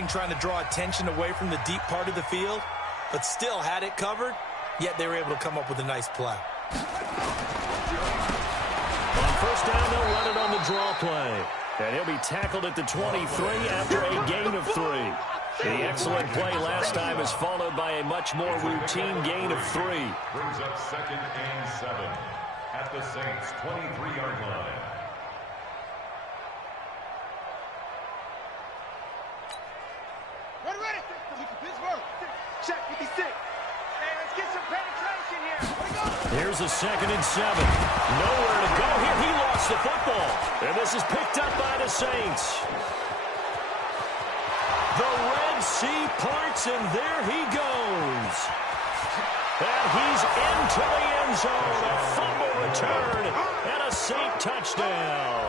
running, trying to draw attention away from the deep part of the field, but still had it covered, yet they were able to come up with a nice play. On first down, they'll run it on the draw play. And he'll be tackled at the 23 after a gain of 3. The excellent play last time is followed by a much more routine gain of 3. Brings up 2nd and 7 at the Saints' 23-yard line. Ready. Pittsburgh. Check 56. Hey, let's get some penetration here. Here's a 2nd and 7. Nowhere to go here. He lost the football. And this is picked up by the Saints. The Red Sea parts, and there he goes. And he's into the end zone. A fumble return and a Saint touchdown.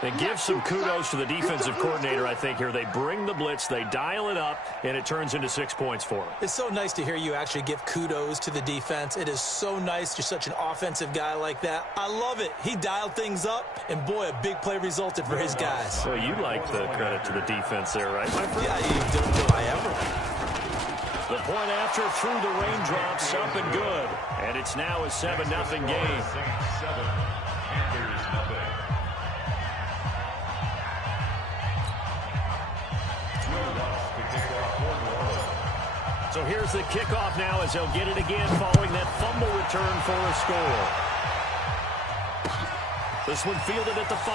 And give some kudos to the defensive coordinator, I think, here. They bring the blitz, they dial it up, and it turns into 6 points for them. It's so nice to hear you actually give kudos to the defense. It is so nice. You're such an offensive guy like that. I love it. He dialed things up, and boy, a big play resulted for his guys. Well, you like the credit to the defense there, right, my friend? Yeah, you don't do I ever. The point after through the raindrops, up and good. And it's now a 7-0 game. So here's the kickoff now as they'll get it again following that fumble return for a score. This one fielded at the 5.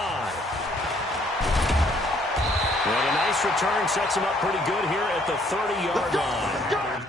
And a nice return sets him up pretty good here at the 30-yard line.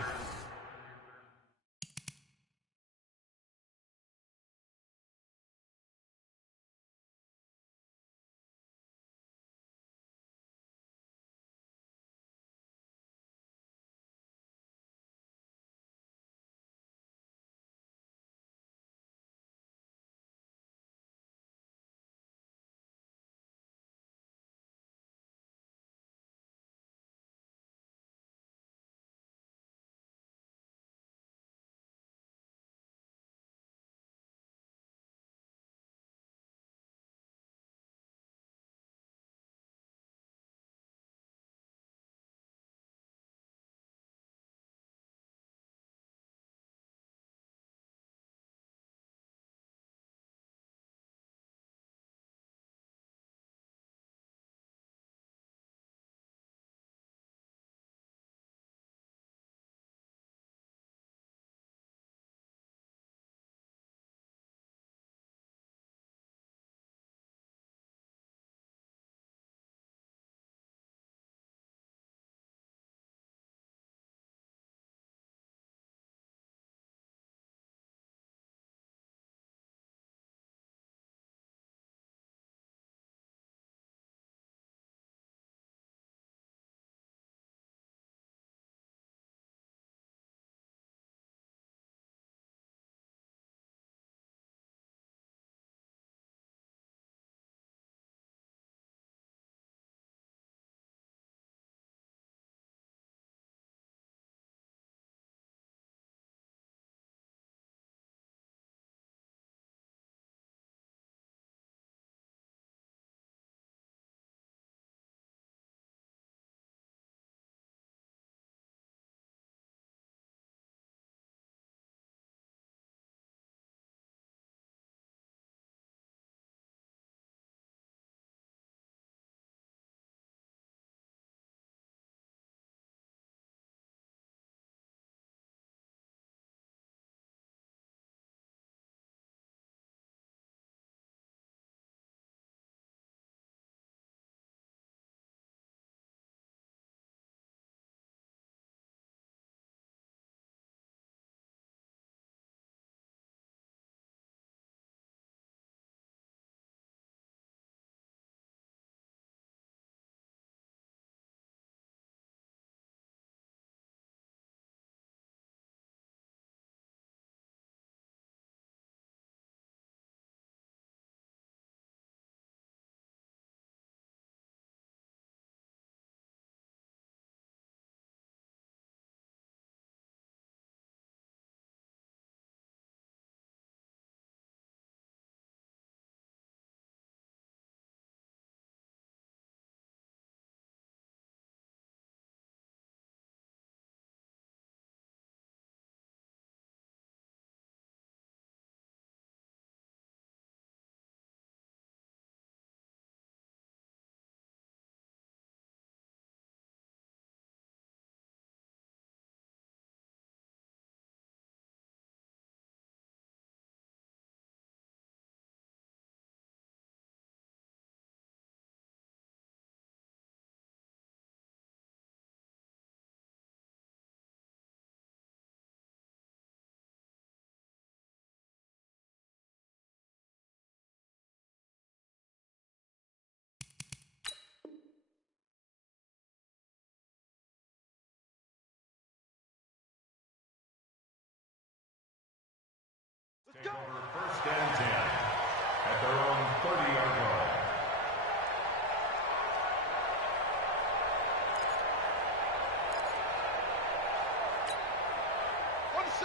at their own 30-yard line.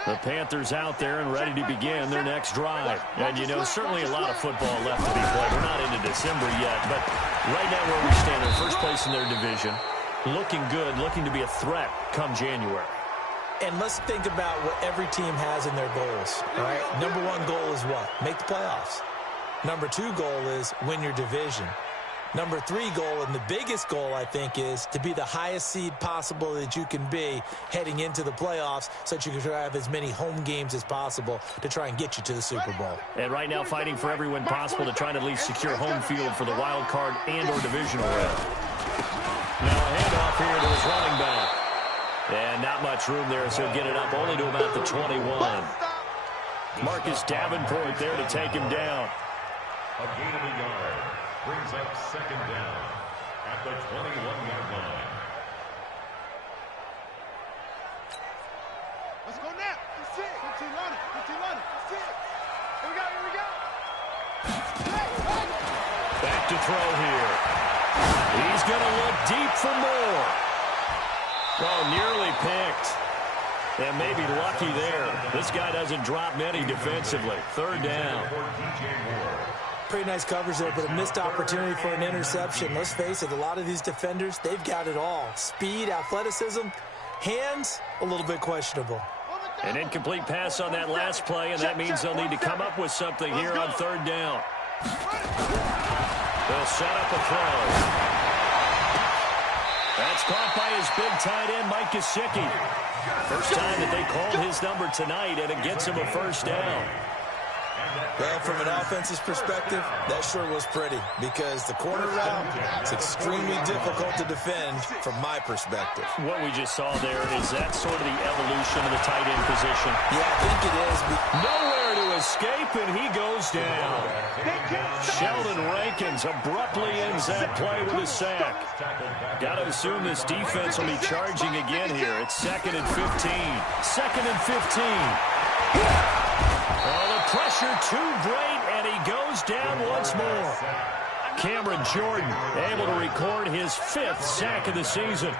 The Panthers out there and ready to begin their next drive. And, you know, certainly a lot of football left to be played. We're not into December yet, but right now where we stand, they're first place in their division. Looking good, looking to be a threat come January. And let's think about what every team has in their goals, all right? Number one goal is what? Make the playoffs. Number two goal is win your division. Number three goal, and the biggest goal, I think, is to be the highest seed possible that you can be heading into the playoffs so that you can have as many home games as possible to try and get you to the Super Bowl. And right now fighting for every win possible to try to at least secure home field for the wild card and or divisional round. Now a handoff here to his running back. And not much room there, so he'll get it up only to about the 21. Marcus Davenport there to take him down. A gain of a yard brings up second down at the 21-yard line. Let's go now. That's it. 15 on it. 15 on it. That's it. Here we go. Here we go. Back to throw here. He's going to look deep for more. Oh, nearly picked. And maybe lucky there. This guy doesn't drop many defensively. Third down. Pretty nice coverage there, but a missed opportunity for an interception. Let's face it, a lot of these defenders, they've got it all. Speed, athleticism, hands, a little bit questionable. An incomplete pass on that last play, and that means they'll need to come up with something here on third down. They'll set up a throw. That's caught by his big tight end, Mike Gesicki. First time that they called his number tonight, and it gets him a first down. Well, from an offense's perspective, that sure was pretty because the corner route is extremely difficult to defend from my perspective. What we just saw there, is that sort of the evolution of the tight end position? Yeah, I think it is. Nowhere to escape, and he goes down. Sheldon Rankins abruptly ends that play with a sack. Got to assume this defense will be charging again here. It's 2nd and 15. 2nd and 15. Oh, the pressure too great, and he goes down once more. Cameron Jordan able to record his 5th sack of the season.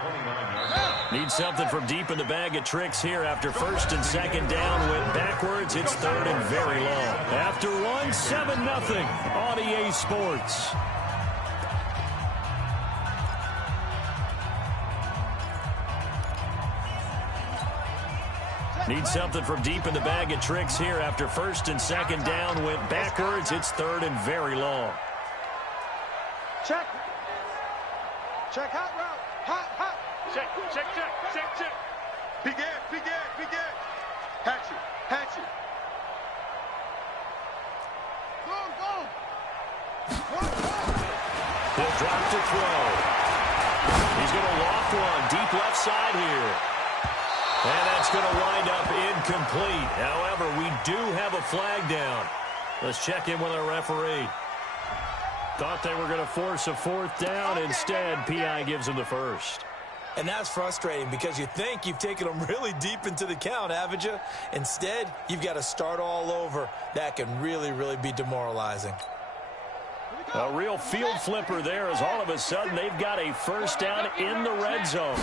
Needs something from deep in the bag of tricks here after 1st and 2nd down. Went backwards. It's 3rd and very long. After one, 7-0 on EA Sports. Needs something from deep in the bag of tricks here after 1st and 2nd down. Went backwards. It's 3rd and very long. Check. Check hot route. Hot. Check. Big air. Hatchet. Go. He'll drop to throw. He's going to loft one deep left side here. And that's going to wind up incomplete. However, we do have a flag down. Let's check in with our referee. Thought they were going to force a 4th down. Instead, PI gives them the first. And that's frustrating because you think you've taken them really deep into the count, haven't you? Instead, you've got to start all over. That can really, really be demoralizing. A real field flipper there as all of a sudden they've got a first down in the red zone.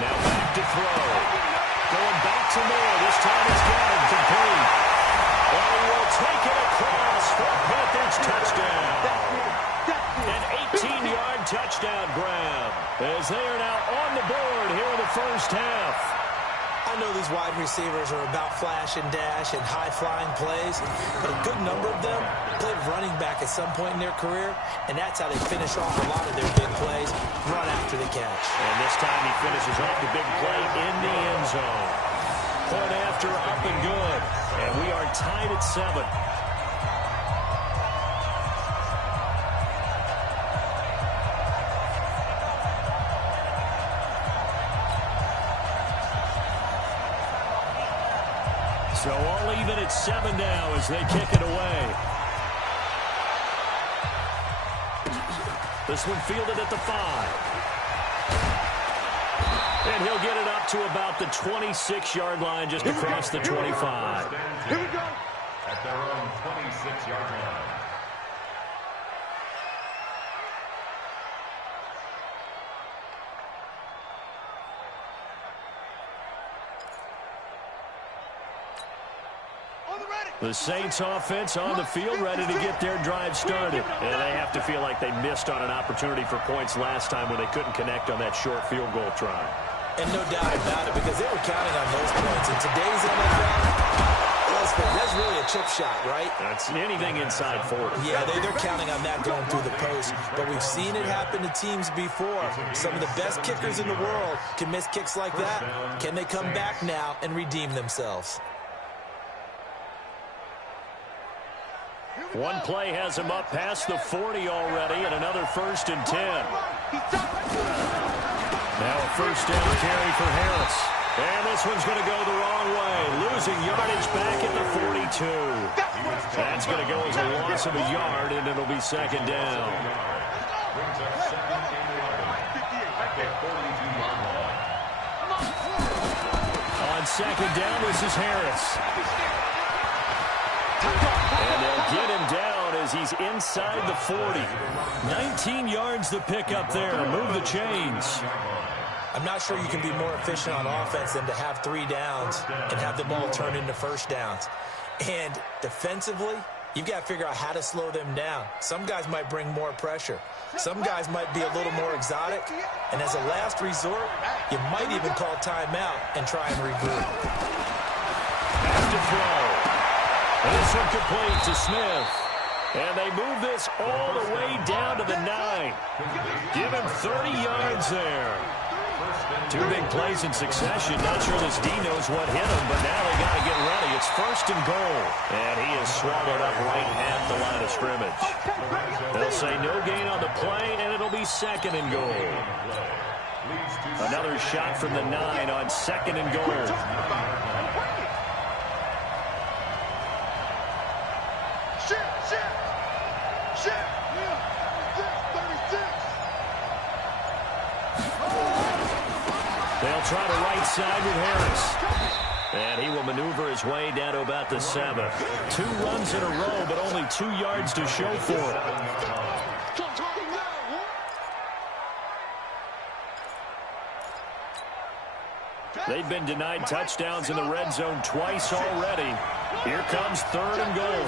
Now back to throw. Going back to Moore. This time it's got him complete. And he will take it across for a Panthers touchdown. An 18-yard touchdown grab as they are now on the board here in the first half. I know these wide receivers are about flash and dash and high-flying plays, but a good number of them played running back at some point in their career, and that's how they finish off a lot of their big plays, run after the catch. And this time he finishes off the big play in the end zone. Point after, up and good. And we are tied at 7. So all even at 7 now as they kick it away. This one fielded at the 5. And he'll get it up to about the 26-yard line just across the 25. Here we go. at their own 26-yard line. The Saints offense on the field, ready to get their drive started. And they have to feel like they missed on an opportunity for points last time when they couldn't connect on that short field goal try. And no doubt about it, because they were counting on those points. In today's NFL, that's really a chip shot, right? That's anything inside 40. Yeah, they're counting on that going through the post. But we've seen it happen to teams before. Some of the best kickers in the world can miss kicks like that. Can they come back now and redeem themselves? One play has him up past the 40 already, and another 1st and 10. Now a first down carry for Harris. And this one's going to go the wrong way, losing yardage back at the 42. That's going to go as a loss of a yard, and it'll be 2nd down. Brings up 2nd and 11 at the 42-yard line. On 2nd down, this is Harris. And they'll get him down as he's inside the 40. 19 yards to pick up there. Move the chains. I'm not sure you can be more efficient on offense than to have 3 downs and have the ball turn into 1st downs. And defensively, you've got to figure out how to slow them down. Some guys might bring more pressure. Some guys might be a little more exotic. And as a last resort, you might even call timeout and try and regroup. Have to throw. And this one complete to Smith. And they move this all the way down to the 9. Give him 30 yards there. 2 big plays in succession. Not sure this D knows what hit him, but now they got to get ready. It's 1st and goal. And he is swallowed up right at the line of scrimmage. They'll say no gain on the play, and it'll be 2nd and goal. Another shot from the 9 on 2nd and goal. They'll try the right side with Harris. And he will maneuver his way down to about the 7. 2 runs in a row, but only 2 yards to show for it. They've been denied touchdowns in the red zone twice already. Here comes 3rd and goal.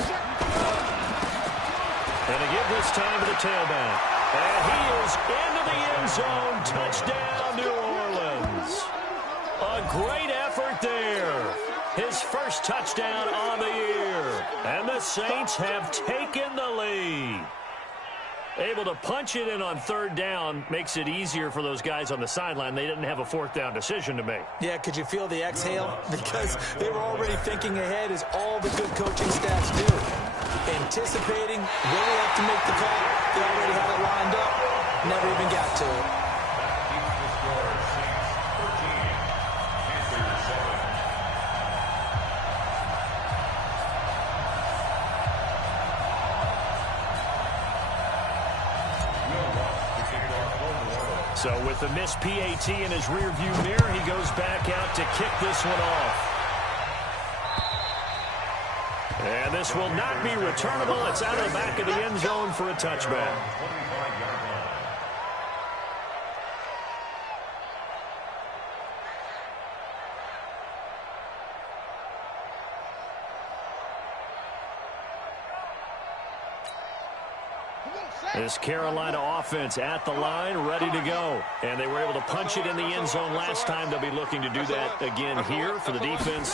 And they give this time to the tailback. And he is into the end zone. Touchdown, New Orleans. A great effort there. His first touchdown on the year. And the Saints have taken the lead. Able to punch it in on 3rd down makes it easier for those guys on the sideline. They didn't have a 4th down decision to make. Yeah, could you feel the exhale? Because they were already thinking ahead, as all the good coaching staffs do. Anticipating, really have to make the call. They already had it lined up. Never even got to it. So with the missed PAT in his rearview mirror, he goes back out to kick this one off. And this will not be returnable. It's out of the back of the end zone for a touchback. This Carolina offense at the line, ready to go. And they were able to punch it in the end zone last time. They'll be looking to do that again here for the defense.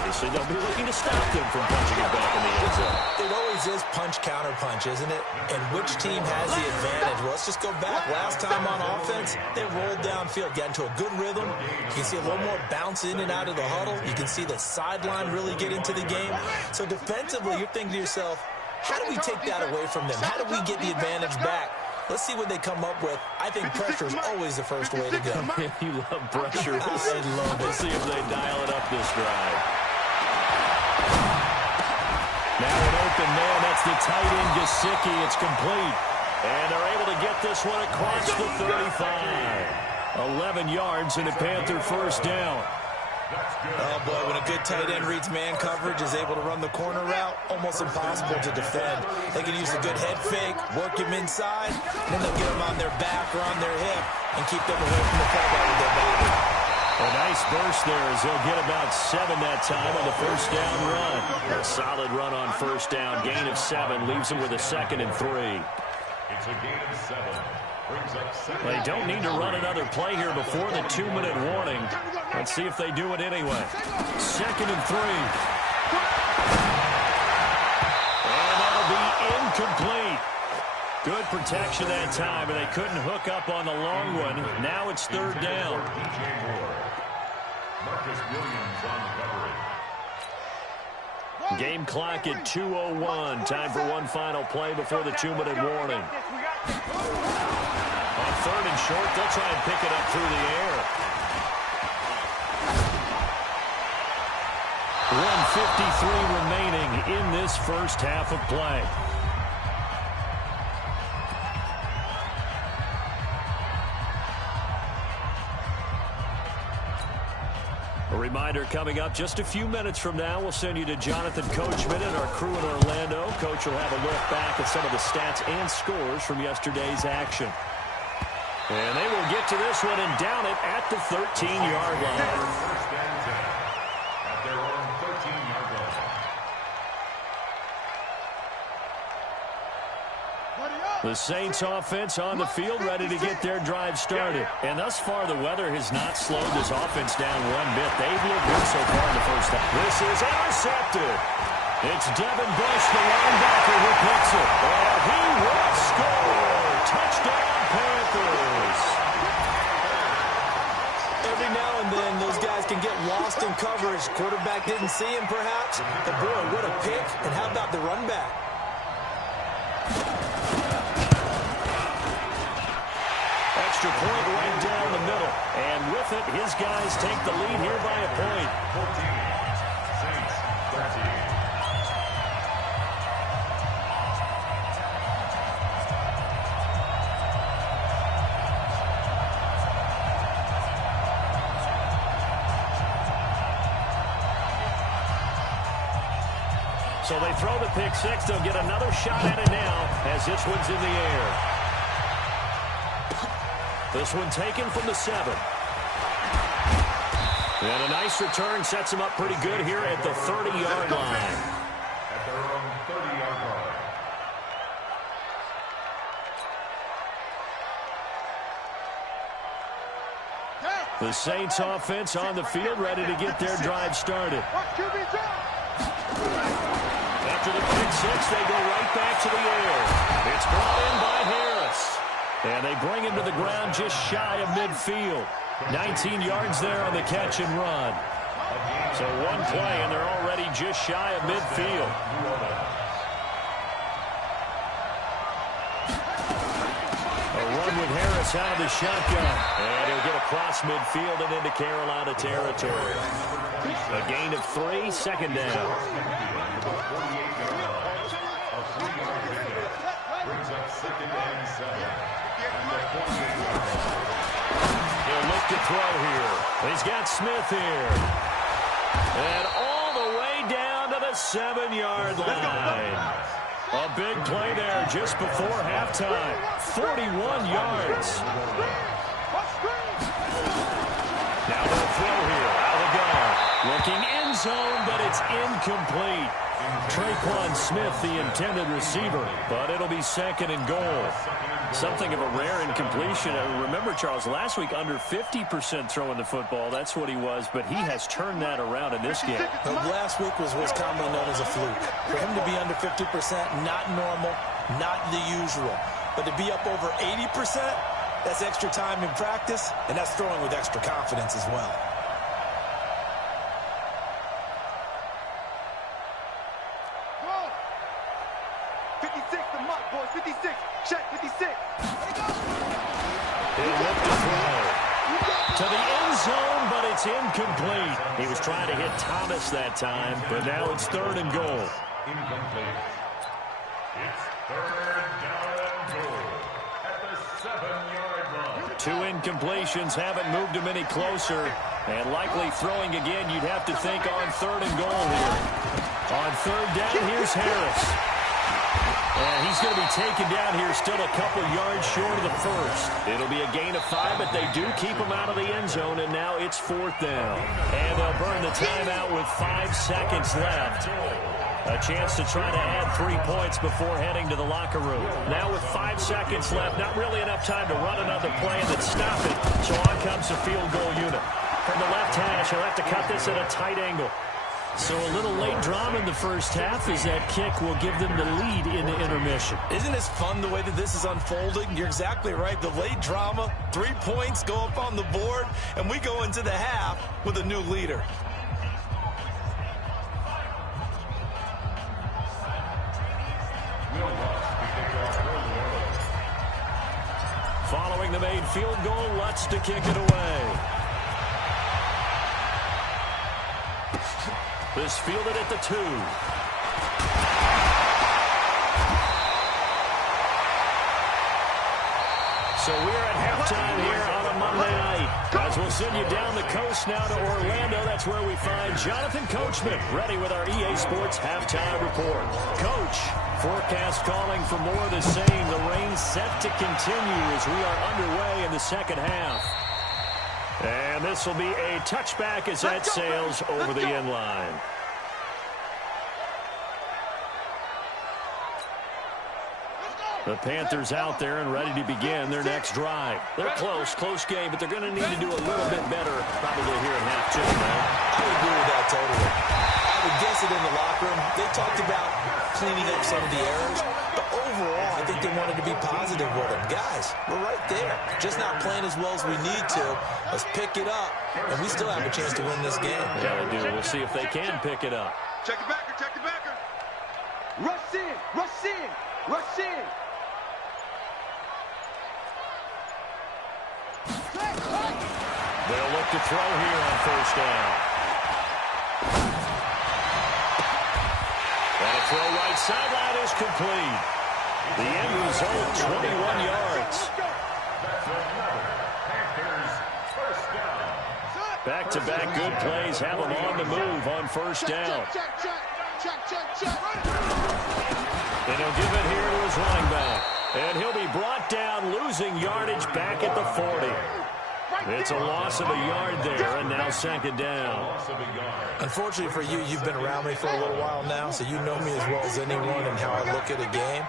Obviously, they'll be looking to stop them from punching it back in the end zone. It always is punch-counter-punch, isn't it? And which team has the advantage? Well, let's just go back. Last time on offense, they rolled downfield, got into a good rhythm. You can see a little more bounce in and out of the huddle. You can see the sideline really get into the game. So defensively, you're thinking to yourself, how do we take that away from them? How do we get the advantage back? Let's see what they come up with. I think pressure is always the first way to go. You love pressure. I love it. We'll see if they dial it up this drive. Now an open man. That's the tight end, Gesicki. It's complete. And they're able to get this one across the 35. 11 yards and a Panther 1st down. Oh, boy, when a good tight end reads man coverage, is able to run the corner route, almost impossible to defend. They can use a good head fake, work him inside, and then they'll get him on their back or on their hip and keep them away from the fullback with their body. A nice burst there as they'll get about 7 that time on the first down run. A solid run on first down. Gain of 7 leaves them with a 2nd and 3. It's a gain of 7. They don't need to run another play here before the 2-minute warning. Let's see if they do it anyway. 2nd and 3. And that'll be incomplete. Good protection that time, and they couldn't hook up on the long one. Now it's 3rd down. Marcus Williams on coverage. Game clock at 2:01. Time for one final play before the 2-minute warning. On 3rd and short, they'll try and pick it up through the air. 1:53 remaining in this first half of play. A reminder coming up just a few minutes from now, we'll send you to Jonathan Coachman and our crew in Orlando. Coach will have a look back at some of the stats and scores from yesterday's action. And they will get to this one and down it at the 13-yard line. First and 10 at their own 13-yard line. The Saints offense on the field, ready to get their drive started. And thus far, the weather has not slowed this offense down one bit. They've looked good so far in the first half. This is intercepted. It's Devin Bush, the linebacker, who picks it. And he will score. Touchdown, Panthers. Every now and then, those guys can get lost in coverage. Quarterback didn't see him, perhaps. But, boy, what a pick. And how about the run back? Extra point right down the middle. And with it, his guys take the lead here by a point. 14, Saints 13. So they throw the pick six. They'll get another shot at it now as this one's in the air. This one taken from the 7. And a nice return sets them up pretty good here at the 30-yard line. At their own 30-yard line. The Saints offense on the field, ready to get their drive started. After the pick six, they go right back to the air. It's brought in by Harris. And they bring him to the ground just shy of midfield. 19 yards there on the catch and run. So one play, and they're already just shy of midfield. A run with Harris out of the shotgun. And he'll get across midfield and into Carolina territory. A gain of 3, 2nd down. Brings up 2nd and 7. He'll look to throw here. He's got Smith here. And all the way down to the 7-yard line. A big play there just before halftime. 41 yards. Now they'll throw here. Out of the gun. Looking end zone, but it's incomplete. Traquan Smith, the intended receiver, but it'll be 2nd and goal. Something of a rare incompletion. Remember, Charles, last week under 50% throwing the football. That's what he was, but he has turned that around in this game. Last week was what's commonly known as a fluke. For him to be under 50%, not normal, not the usual. But to be up over 80%, that's extra time in practice, and that's throwing with extra confidence as well. To the end zone, but it's incomplete. He was trying to hit Thomas that time, but now it's 3rd and goal. Incomplete. It's 3rd down and goal at the 7-yard line. 2 incompletions haven't moved him any closer And likely throwing again, you'd have to think on 3rd and goal here. On 3rd down, here's Harris. And he's going to be taken down here, still a couple yards short of the first. It'll be a gain of 5, but they do keep him out of the end zone, and now it's 4th down. And they'll burn the timeout with 5 seconds left. A chance to try to add 3 points before heading to the locker room. Now with 5 seconds left, not really enough time to run another play and then stop it. So on comes the field goal unit. From the left hash, he'll have to cut this at a tight angle. So a little late drama in the first half as that kick will give them the lead in the intermission. Isn't this fun the way that this is unfolding? You're exactly right. The late drama, 3 points go up on the board, and we go into the half with a new leader. Following the made field goal, Lutz to kick it away. This fielded at the 2. So we're at halftime here on a Monday night. As we'll send you down the coast now to Orlando. That's where we find Jonathan Coachman ready with our EA Sports Halftime Report. Coach, forecast calling for more of the same. The rain set to continue as we are underway in the second half. And this will be a touchback as that sails over the end line. The Panthers out there and ready to begin their next drive. They're close game, but they're going to need to do a little bit better probably here in half 2, man. I would agree with that totally. I would guess it in the locker room. They talked about cleaning up some of the errors, but overall, I think they wanted to be positive with them. Guys, we're right there. Just not playing as well as we need to. Let's pick it up, and we still have a chance to win this game. Yeah, they do. We'll see if they can pick it up. Check the backer, check the backer. Rush in, rush in, rush in. They'll look to throw here on 1st down. And a throw right sideline is complete. The end result, 21 yards. Back-to-back good plays have them on the move on 1st down. And he'll give it here to his running back. And he'll be brought down, losing yardage back at the 40. It's a loss of a yard there, and now 2nd down. Unfortunately for you, you've been around me for a little while now, so you know me as well as anyone and how I look at a game.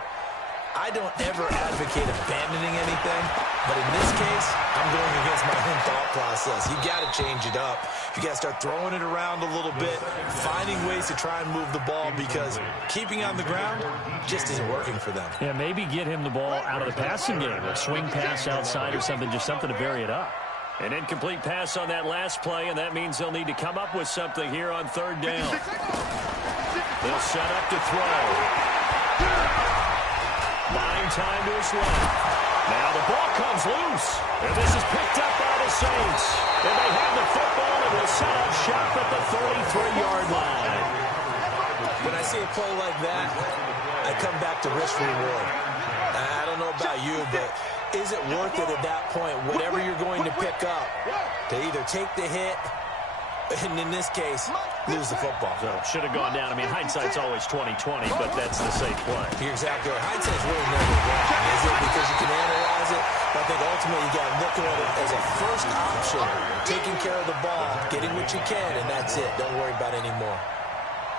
I don't ever advocate abandoning anything, but in this case, I'm going against my own thought process. You got to change it up. You got to start throwing it around a little bit, finding ways to try and move the ball, because keeping on the ground just isn't working for them. Yeah, maybe get him the ball out of the passing game, a swing pass outside or something, just something to vary it up. An incomplete pass on that last play, and that means they'll need to come up with something here on 3rd down. They'll set up to throw. Buying time to his left. Now the ball comes loose, and this is picked up by the Saints. And they have the football and will set up shop at the 33-yard line. When I see a play like that, I come back to risk reward. I don't know about you, but is it worth it at that point, whatever you're going to pick up, to either take the hit, and in this case, lose the football? So it should have gone down. I mean, hindsight's always 20/20, but that's the safe play. You're exactly right. Hindsight's really never wrong, is it? Because you can analyze it. But I think ultimately you got to look at it as a first option, taking care of the ball, getting what you can, and that's it. Don't worry about any more.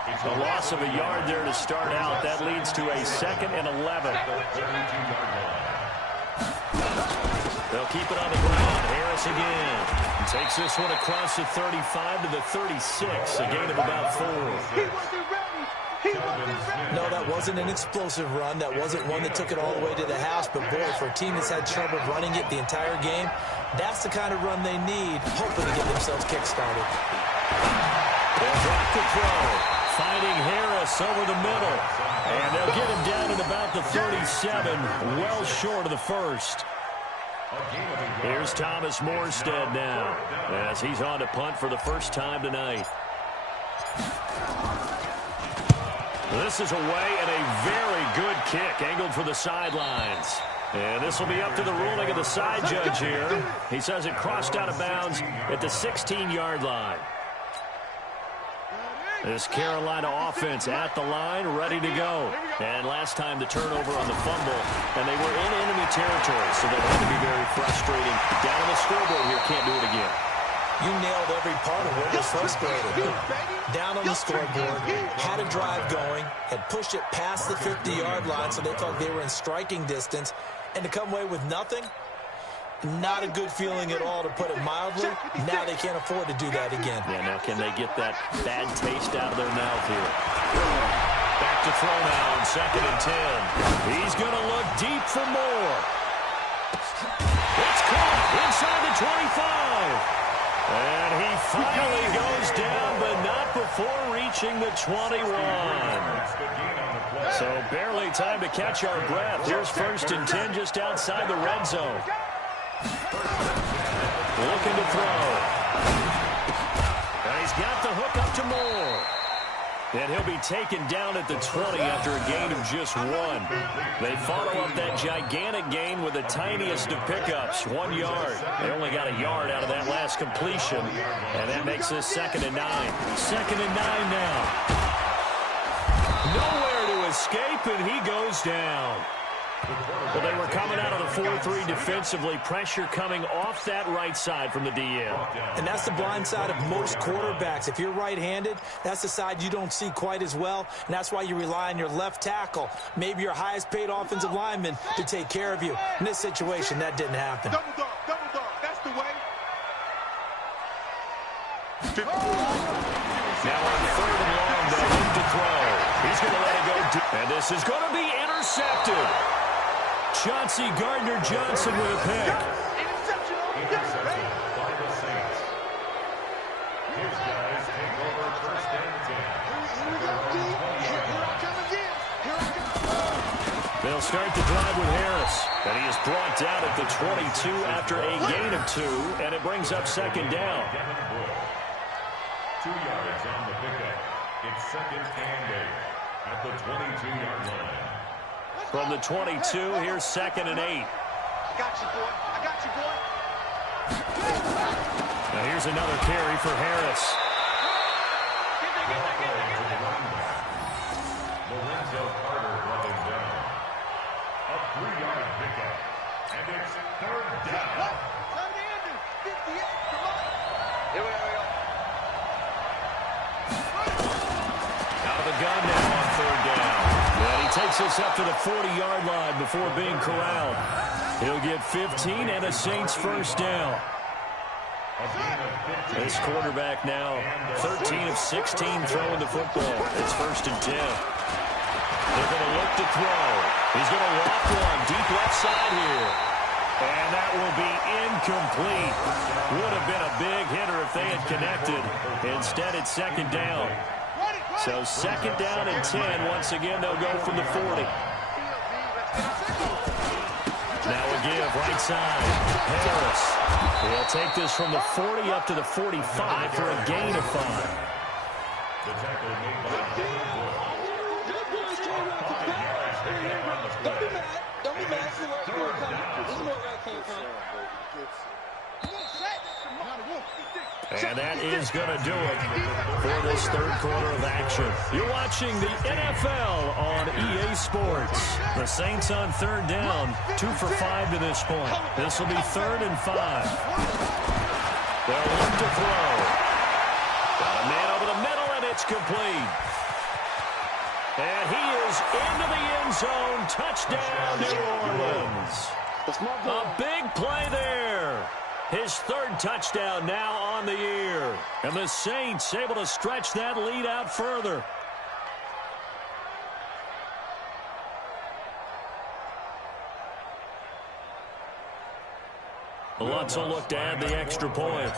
A loss of a yard there to start out. That leads to a 2nd and 11. They'll keep it on the ground. Harris again. Takes this one across the 35 to the 36. A gain of about 4. No, that wasn't an explosive run. That wasn't one that took it all the way to the house. But, boy, for a team that's had trouble running it the entire game, that's the kind of run they need, hoping to get themselves kick-started. They'll drop the throw. Finding Harris over the middle. And they'll get him down at about the 37, well short of the first. Here's Thomas Morstead now, as he's on to punt for the first time tonight. This is away and a very good kick angled for the sidelines. And this will be up to the ruling of the side judge here. He says it crossed out of bounds at the 16-yard line. This Carolina offense at the line, ready to go. And last time the turnover on the fumble, and they were in enemy territory, so that had to be very frustrating. Down on the scoreboard here, can't do it again. You nailed every part of what was frustrating. Down on the scoreboard, had a drive going, had pushed it past the 50-yard line, so they thought they were in striking distance, and to come away with nothing, not a good feeling at all, to put it mildly. Now they can't afford to do that again. Yeah, now can they get that bad taste out of their mouth here? Back to throw now on 2nd and 10. He's going to look deep for more. It's caught inside the 25. And he finally goes down, but not before reaching the 21. So barely time to catch our breath. Here's 1st and 10 just outside the red zone. Looking to throw. And he's got the hook up to Moore. And he'll be taken down at the 20 after a gain of just 1. They follow up that gigantic gain with the tiniest of pickups, 1 yard. They only got a yard out of that last completion, and that makes this 2nd and 9. 2nd and 9 now. Nowhere to escape, and he goes down. Well, they were coming out of the 4-3 defensively. Pressure coming off that right side from the DN. And that's the blind side of most quarterbacks. If you're right-handed, that's the side you don't see quite as well. And that's why you rely on your left tackle, maybe your highest-paid offensive lineman, to take care of you. In this situation, that didn't happen. Double dog. That's the way. Now on 3rd and long, they'll look to throw. He's going to let it go deep. And this is going to be intercepted. Chauncey Gardner-Johnson with a pick. Intercepted by the Saints. His guys take over 1st and 10. They'll start the drive with Harris. And he is brought down at the 22 after a gain of 2, and it brings up 2nd down. 2 yards on the pickup. It's 2nd and 8 at the 22-yard line. From the 22, here's 2nd and 8. I got you, boy. Now here's another carry for Harris. Lorenzo Carter brought him down. A 3-yard pickup. And it's 3rd down. Here we go. Out of the gun now on 3rd down. And he takes us up to the 40-yard line before being corralled. He'll get 15 and a Saints 1st down. This quarterback now 13 of 16 throwing the football. It's 1st and 10. They're going to look to throw. He's going to walk one deep left side here. And that will be incomplete. Would have been a big hitter if they had connected. Instead, it's 2nd down. So 2nd down and 10. Once again, they'll go from the 40. Now a give right side. Harris. He'll take this from the 40 up to the 45 for a gain of 5. The tackle made by Devin Wood. 5 yards picking up on the play. Don't be mad. This is where it came from. And that is going to do it for this 3rd quarter of action. You're watching the NFL on EA Sports. The Saints on 3rd down, 2 for 5 to this point. This will be 3rd and 5. They'll look to throw. Got a man over the middle, and it's complete. And he is into the end zone. Touchdown, New Orleans. A big play there. His 3rd touchdown now on the year. And the Saints able to stretch that lead out further. Lutz will look to add the extra point.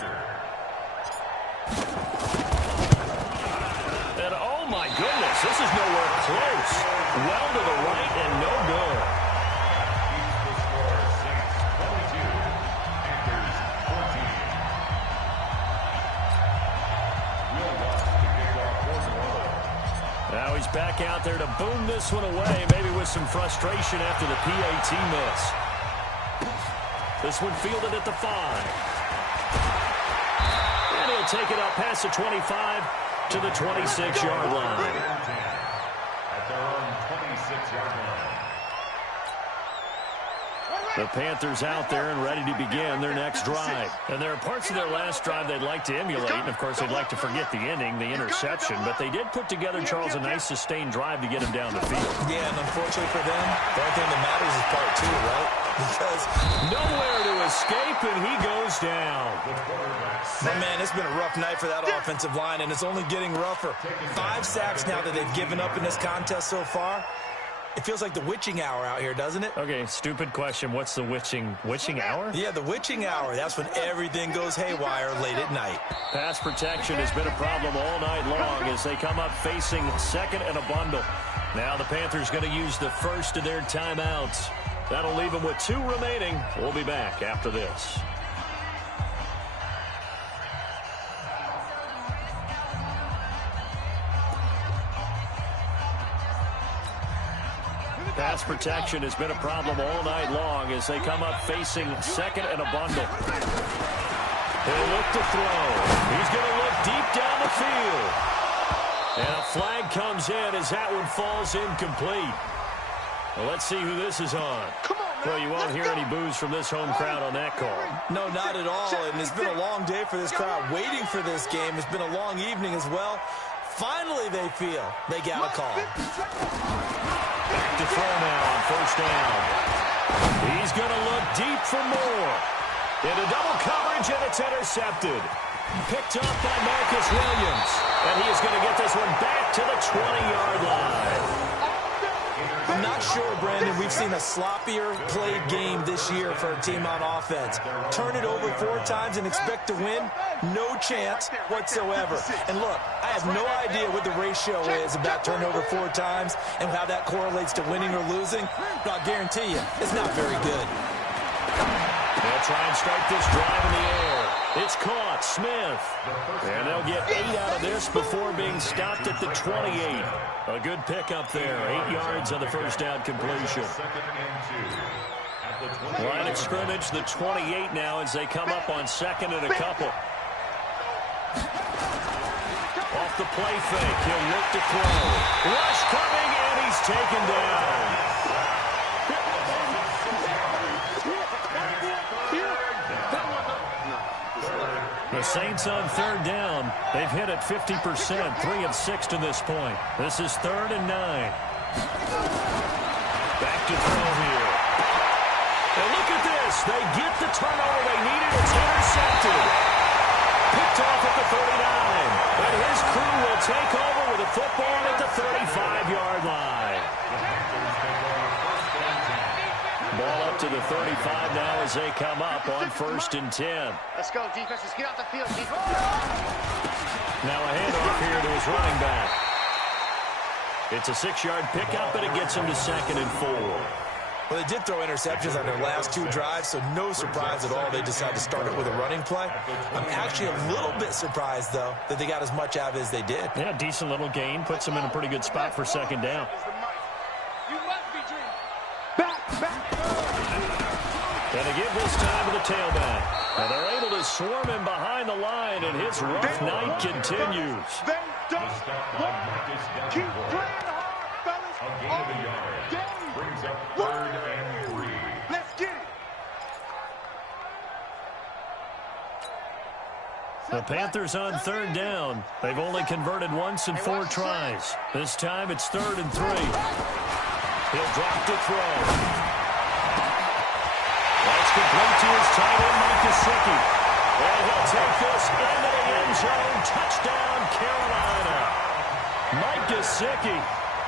And oh my goodness, this is nowhere close. Well to the right and no good. Now Now he's back out there to boom this one away, maybe with some frustration after the PAT miss. This one fielded at the 5. And he'll take it up past the 25 to the 26-yard line. At their own 26-yard line. The Panthers out there and ready to begin their next drive. And there are parts of their last drive they'd like to emulate. And, of course, they'd like to forget the inning, the interception. But they did put together, Charles, a nice sustained drive to get him down the field. Yeah, and unfortunately for them, the only thing that matters is part 2, right? Because nowhere to escape, and he goes down. my man, it's been a rough night for that offensive line, and it's only getting rougher. 5 sacks now that they've given up in this contest so far. It feels like the witching hour out here, doesn't it? Okay, stupid question. What's the witching hour? Yeah, the witching hour. That's when everything goes haywire late at night. Pass protection has been a problem all night long as they come up facing second and a bundle. Now the Panthers going to use the first of their timeouts. That'll leave them with 2 remaining. We'll be back after this. Pass protection has been a problem all night long as they come up facing second and a bundle. He'll look to throw. He's going to look deep down the field. And a flag comes in as that one falls incomplete. Well, let's see who this is on. Well, you won't hear any boos from this home crowd on that call. No, not at all. And it's been a long day for this crowd waiting for this game. It's been a long evening as well. Finally, they feel they got a call. Back to throw now on first down. He's going to look deep for more. Into double coverage, and it's intercepted. Picked up by Marcus Williams. And he is going to get this one back to the 20-yard line. I'm not sure, Brandon, we've seen a sloppier played game this year for a team on offense. Turn it over 4 times and expect to win? No chance whatsoever. And look, I have no idea what the ratio is about turnover 4 times and how that correlates to winning or losing, but I'll guarantee you, it's not very good. They'll try and start this drive in the air. It's caught, Smith. And they'll get 8 out of this before being stopped at the 28. A good pickup there. 8 yards on the first down completion. Line of scrimmage, the 28 now as they come up on second and a couple. Off the play fake, he'll look to throw. Rush coming, and he's taken down. The Saints on third down. They've hit it 50%, 3 of 6 to this point. This is 3rd and 9. Back to throw here. And look at this. They get the turnover they needed. It's intercepted. Picked off at the 39. And his crew will take over with a football at the 35-yard line. Ball up to the 35 now as they come up on 1st and 10. Let's go, defense. Let's get out the field, defense. Now a handoff here to his running back. It's a 6-yard pickup, and it gets him to 2nd and 4. Well, they did throw interceptions on their last 2 drives, so no surprise at all they decided to start it with a running play. I'm actually a little bit surprised, though, that they got as much out of it as they did. Yeah, decent little gain. Puts them in a pretty good spot for 2nd down. You must be dreaming. And they give this time to the tailback. And they're able to swarm him behind the line, and his rough night continues. They don't keep playing hard, fellas. A gain of a yard. Brings up 3rd and 3. Let's get it. The Panthers on 3rd down. They've only converted once in 4 tries. This time it's 3rd and 3. He'll drop to throw. That's complete to his tight end, Mike Gesicki. And he'll take this into the end zone. Touchdown, Carolina. Mike Gesicki,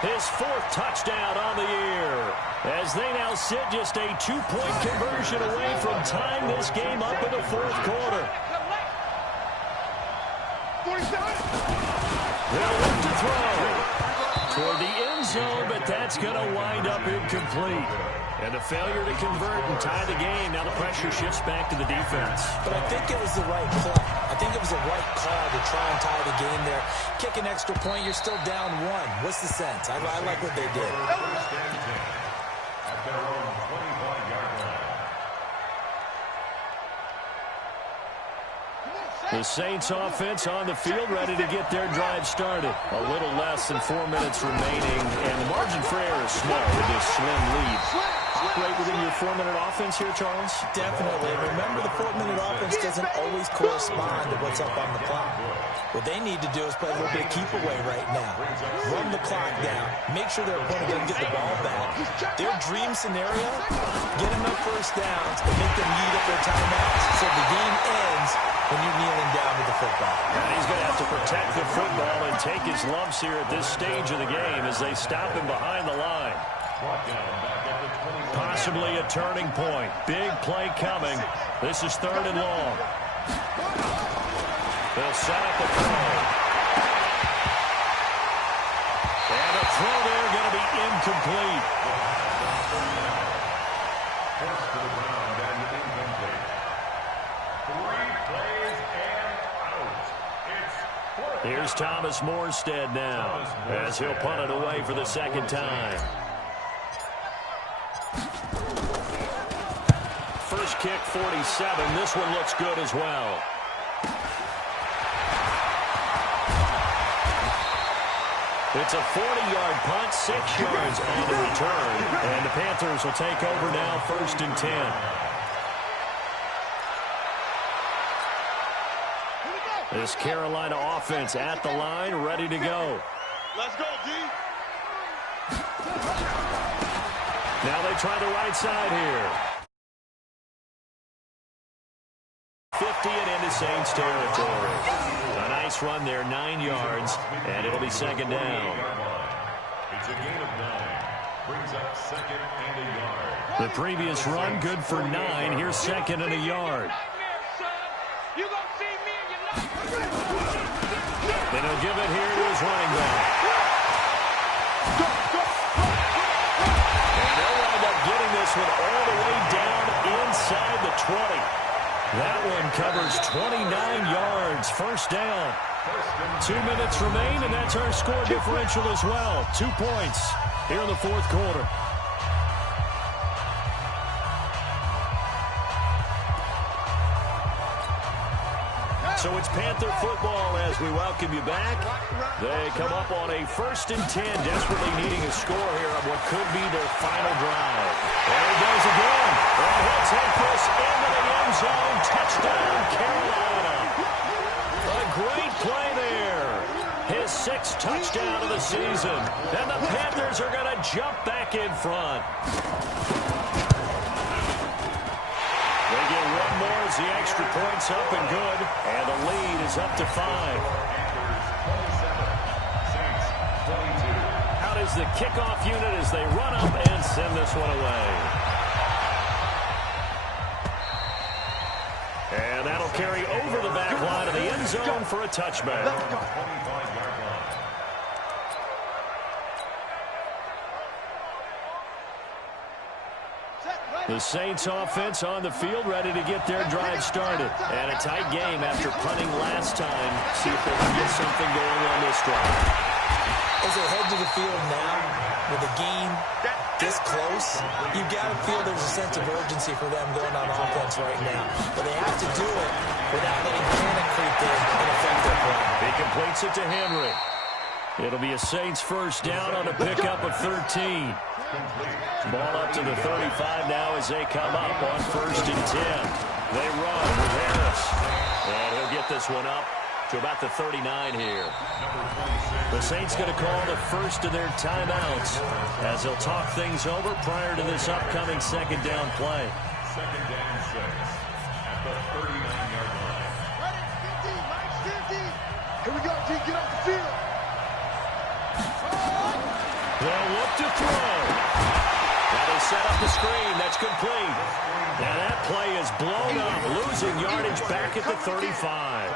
his 4th touchdown on the year. As they now sit just a 2-point conversion away from tying this game up in the 4th quarter. They'll look to throw toward the end zone, but that's going to wind up incomplete. And a failure to convert and tie the game. Now the pressure shifts back to the defense. But I think it was the right play. I think it was the right call to try and tie the game there. Kick an extra point, you're still down one. What's the sense? I like what they did. First and 10 at their own 25-yard line. The Saints offense on the field, ready to get their drive started. A little less than 4 minutes remaining, and the margin for error is small with this slim lead. Operate within your 4-minute offense here, Charles? Definitely. Remember, the 4-minute offense doesn't always correspond to what's up on the clock. What they need to do is play a little bit of keep away right now. Run the clock down. Make sure their opponent doesn't get the ball back. Their dream scenario, get enough first downs and make them eat up their timeouts so the game ends when you're kneeling down with the football. And he's going to have to protect the football and take his lumps here at this stage of the game as they stop him behind the line. Possibly a turning point. Big play coming. This is 3rd and long. They'll set up the throw. And the throw there going to be incomplete. First to the ground and incomplete. 3 plays and out. It's 4th. Here's Thomas Morstead now as he'll punt it away for the second time. First kick, 47. This one looks good as well. It's a 40-yard punt, 6 yards on the return. And the Panthers will take over now, 1st and 10. This Carolina offense at the line, ready to go. Let's go, D. Now they try the right side here. 50 and into Saints territory. A nice run there, 9 yards, and it'll be 2nd down. It's a gain of 9. Brings up 2nd and a yard. The previous run, good for 9. Here's 2nd and a yard. Then he'll give it here to his running back. And they'll wind up getting this one all the way down inside the 20. That one covers 29 yards. 1st down. 2 minutes remain, and that's our score differential as well. 2 points here in the 4th quarter. So it's Panther football as we welcome you back. They come up on a 1st and 10, desperately needing a score here on what could be their final drive. There he goes again. And he'll take this into the end zone. Touchdown, Carolina. A great play there. His 6th touchdown of the season. And the Panthers are going to jump back in front. They get one more as the extra point's up and good. And the lead is up to 5. Out is the kickoff unit as they run up and send this one away. And that'll carry over the back line of the end zone for a touchback. The Saints offense on the field ready to get their drive started. And a tight game after punting last time. See if they can get something going on this drive. As they head to the field now, with the game this close, you've got to feel there's a sense of urgency for them going on offense right now. But they have to do it without letting panic creep in and affect their play. He completes it to Henry. It'll be a Saints 1st down on a pickup of 13. Ball up to the 35 now as they come up on 1st and 10. They run with Harris. And he'll get this one up to about the 39 here. The Saints going to call the first of their timeouts as they'll talk things over prior to this upcoming 2nd down play. 2nd down 6 at the 39-yard line. Ready, 50, Mike 50. Here we go, T. Get off the field. They'll look to throw. Now they set up the screen. That's complete. Now that play is blown up, losing yardage back at the 35.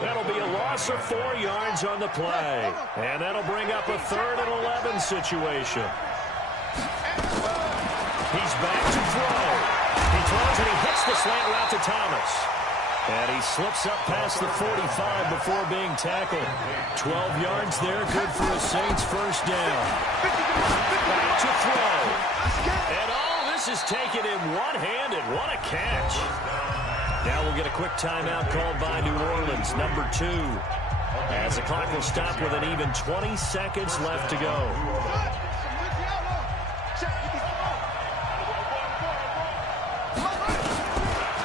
That'll be a loss of 4 yards on the play. And that'll bring up a 3rd and 11 situation. He's back to throw. He throws and he hits the slant route to Thomas. And he slips up past the 45 before being tackled. 12 yards there, good for a Saints first down. Back to throw. And all this is taken in one-handed. What a catch. Now we'll get a quick timeout called by New Orleans, number 2. As the clock will stop with an even 20 seconds left to go.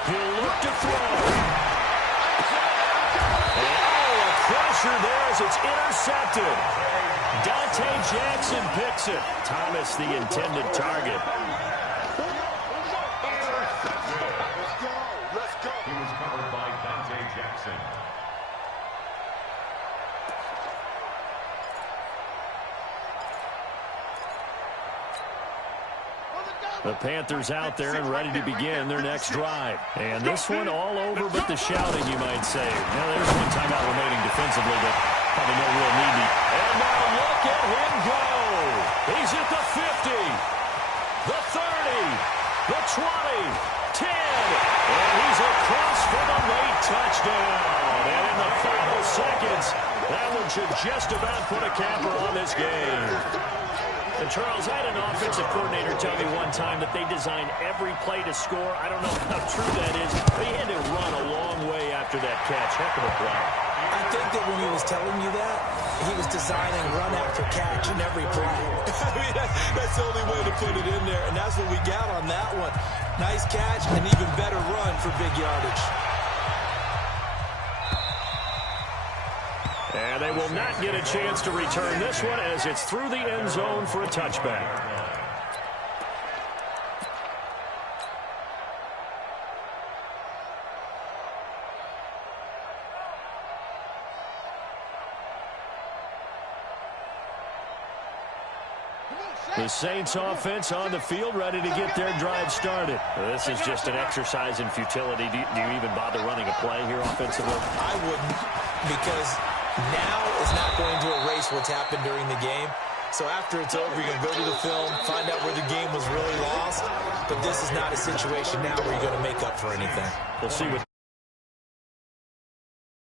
He'll look to throw. There as it's intercepted. Dante Jackson picks it. Thomas the intended target. Let's go. He was covered by Dante Jackson. The Panthers out there and ready to begin their next drive. And this one all over but the shouting, you might say. Now, there's one timeout remaining defensively, but probably no real need. And now look at him go. He's at the 50, the 30, the 20, 10. And he's across for the late touchdown. And in the final seconds, that one should just about put a capper on this game. And Charles, I had an offensive coordinator tell me one time that they design every play to score. I don't know how true that is, but he had to run a long way after that catch. Heck of a play. I think that when he was telling you that, he was designing run after catch in every play. I mean, that's the only way to put it in there, and that's what we got on that one. Nice catch, and even better run for big yardage. And they will not get a chance to return this one as it's through the end zone for a touchback. The Saints offense on the field ready to get their drive started. This is just an exercise in futility. Do you even bother running a play here offensively? I wouldn't, because now is not going to erase what's happened during the game. So after it's over, you're going to go to the film, find out where the game was really lost. But this is not a situation now where you're going to make up for anything. We'll see what